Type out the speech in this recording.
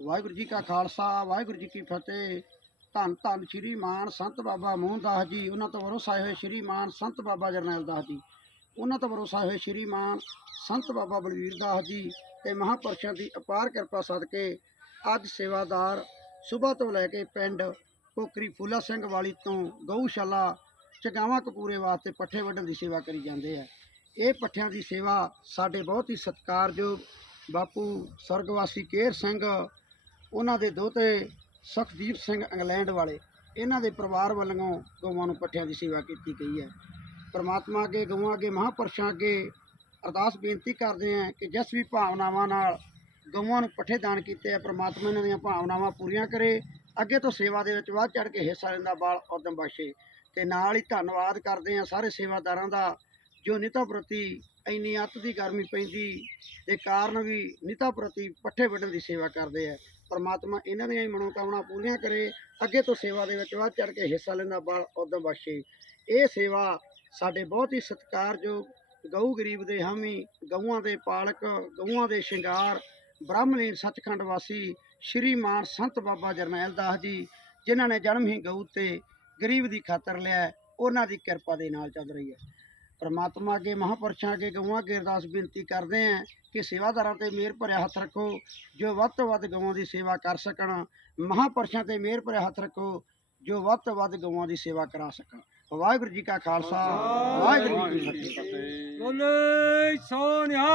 ਵਾਹਿਗੁਰੂ ਜੀ ਕਾ ਖਾਲਸਾ, ਵਾਹਿਗੁਰੂ ਜੀ ਕੀ ਫਤਿਹ। ਧੰਨ ਧੰਨ ਸ਼੍ਰੀ ਮਾਨ ਸੰਤ ਬਾਬਾ ਮੋਹਨਦਾਸ ਜੀ, ਉਹਨਾਂ ਤੋਂ ਭਰੋਸਾ ਹੋਏ ਸ਼੍ਰੀ ਮਾਨ ਸੰਤ ਬਾਬਾ ਜਰਨੈਲ ਦਾਸ ਜੀ। ਉਹਨਾਂ ਤੋਂ ਭਰੋਸਾ ਹੋਏ ਸ਼੍ਰੀ ਮਾਨ ਸੰਤ ਬਾਬਾ ਬਲਵੀਰ ਦਾਸ ਜੀ ਤੇ ਮਹਾਂਪੁਰਸ਼ਾਂ ਦੀ ਅਪਾਰ ਕਿਰਪਾ ਸਦਕੇ ਅੱਜ ਸੇਵਾਦਾਰ ਸਵੇਰ ਤੋਂ ਲੈ ਕੇ ਪਿੰਡ ਕੋਕਰੀ ਫੂਲਾ ਸਿੰਘ ਵਾਲੀ ਤੋਂ ਗਊਸ਼ਾਲਾ ਚਗਾਵਾਂ ਕਪੂਰੇ ਵਾਸਤੇ ਪੱਠੇ ਵੱਢਣ ਦੀ ਸੇਵਾ ਕਰੀ ਜਾਂਦੇ ਆ। ਇਹ ਪੱਠਿਆਂ ਦੀ ਸੇਵਾ ਸਾਡੇ ਬਹੁਤ ਹੀ ਸਤਿਕਾਰਯੋਗ ਬਾਪੂ ਸਰਗਵਾਸੀ ਕੇਰ ਸਿੰਘ ਉਹਨਾਂ ਦੇ ਦੋਤੇ ਸੁਖਦੀਪ ਸਿੰਘ ਇੰਗਲੈਂਡ ਵਾਲੇ, ਇਹਨਾਂ ਦੇ ਪਰਿਵਾਰ ਵੱਲੋਂ ਗਊਆਂ ਨੂੰ ਪੱਠਿਆਂ ਦੀ ਸੇਵਾ ਕੀਤੀ ਗਈ ਹੈ। ਪਰਮਾਤਮਾ ਅੱਗੇ, ਗਊਆਂ ਅੱਗੇ, ਮਹਾਂਪੁਰਸ਼ਾਂ ਅੱਗੇ ਅਰਦਾਸ ਬੇਨਤੀ ਕਰਦੇ ਹਾਂ ਕਿ ਜਿਸ ਵੀ ਭਾਵਨਾਵਾਂ ਨਾਲ ਗਊਆਂ ਨੂੰ ਪੱਠੇ ਦਾਨ ਕੀਤੇ ਆ, ਪਰਮਾਤਮਾ ਇਹਨਾਂ ਦੀਆਂ ਭਾਵਨਾਵਾਂ ਪੂਰੀਆਂ ਕਰੇ, ਅੱਗੇ ਤੋਂ ਸੇਵਾ ਦੇ ਵਿੱਚ ਵੱਧ ਚੜ ਕੇ ਹਿੱਸਾ ਲੈਂਦਾ ਬਾਲ ਉਦਮ ਬਖਸ਼ੇ ਤੇ ਨਾਲ ਹੀ ਧੰਨਵਾਦ ਕਰਦੇ ਹਾਂ ਸਾਰੇ ਸੇਵਾਦਾਰਾਂ ਦਾ ਜੋ ਨਿਤਾ ਪ੍ਰਤੀ ਇੰਨੀ ਅੱਤ ਦੀ ਗਰਮੀ ਪੈਂਦੀ ਦੇ ਕਾਰਨ ਵੀ ਨਿਤਾ ਪ੍ਰਤੀ ਪੱਠੇ ਵੱਢਣ ਦੀ ਸੇਵਾ ਕਰਦੇ ਆ। ਪਰਮਾਤਮਾ ਇਹਨਾਂ ਦੀਆਂ ਹੀ ਮਨੋਕਾਮਨਾ ਪੂਰੀਆਂ ਕਰੇ, ਅੱਗੇ ਤੋਂ ਸੇਵਾ ਦੇ ਵਿੱਚ ਵੱਧ ਚੜ ਕੇ ਹਿੱਸਾ ਲੈਂਦਾ ਬਾਲ ਉਦਮ ਬਖਸ਼ੇ। ਇਹ ਸੇਵਾ ਸਾਡੇ ਬਹੁਤ ਹੀ ਸਤਿਕਾਰਯੋਗ ਗਊ ਗਰੀਬ ਦੇ ਹਾਮੀ, ਗਊਆਂ ਦੇ ਪਾਲਕ, ਗਊਆਂ ਦੇ ਸ਼ਿੰਗਾਰ ਬ੍ਰਹਮਲੀਨ ਸੱਚਖੰਡ ਵਾਸੀ ਸ਼੍ਰੀ ਮਾਨ ਸੰਤ ਬਾਬਾ ਜਰਨੈਲ ਦਾਸ ਜੀ, ਜਿਨ੍ਹਾਂ ਨੇ ਜਨਮ ਹੀ ਗਊ ਤੇ ਗਰੀਬ ਦੀ ਖਾਤਰ ਲਿਆ, ਉਹਨਾਂ ਦੀ ਕਿਰਪਾ ਦੇ ਨਾਲ ਚੱਲ ਰਹੀ ਹੈ। ਪਰਮਾਤਮਾ ਅੱਗੇ ਮਹਾਂਪੁਰਸ਼ਾਂ ਅੱਗੇ ਗਊਆਂ ਅੱਗੇ ਅਰਦਾਸ ਬੇਨਤੀ ਕਰਦੇ ਹਾਂ ਕਿ ਸੇਵਾਦਾਰਾਂ ਤੇ ਮਿਹਰ ਭਰਿਆ ਹੱਥ ਰੱਖੋ ਜੋ ਵੱਧ ਤੋਂ ਵੱਧ ਗਊਆਂ ਦੀ ਸੇਵਾ ਕਰ ਸਕਣ ਮਹਾਂਪੁਰਸ਼ਾਂ ਤੇ ਮਿਹਰ ਭਰਿਆ ਹੱਥ ਰੱਖੋ ਜੋ ਵੱਧ ਤੋਂ ਵੱਧ ਗਊਆਂ ਦੀ ਸੇਵਾ ਕਰਾ ਸਕਣ। ਵਾਹਿਗੁਰੂ ਜੀ ਕਾ ਖਾਲਸਾ ਵਾਹਿਗੁਰੂ ਜੀ ਕੀ ਫਤਿਹ। ਬੋਲੇ ਸੋਨਿਆ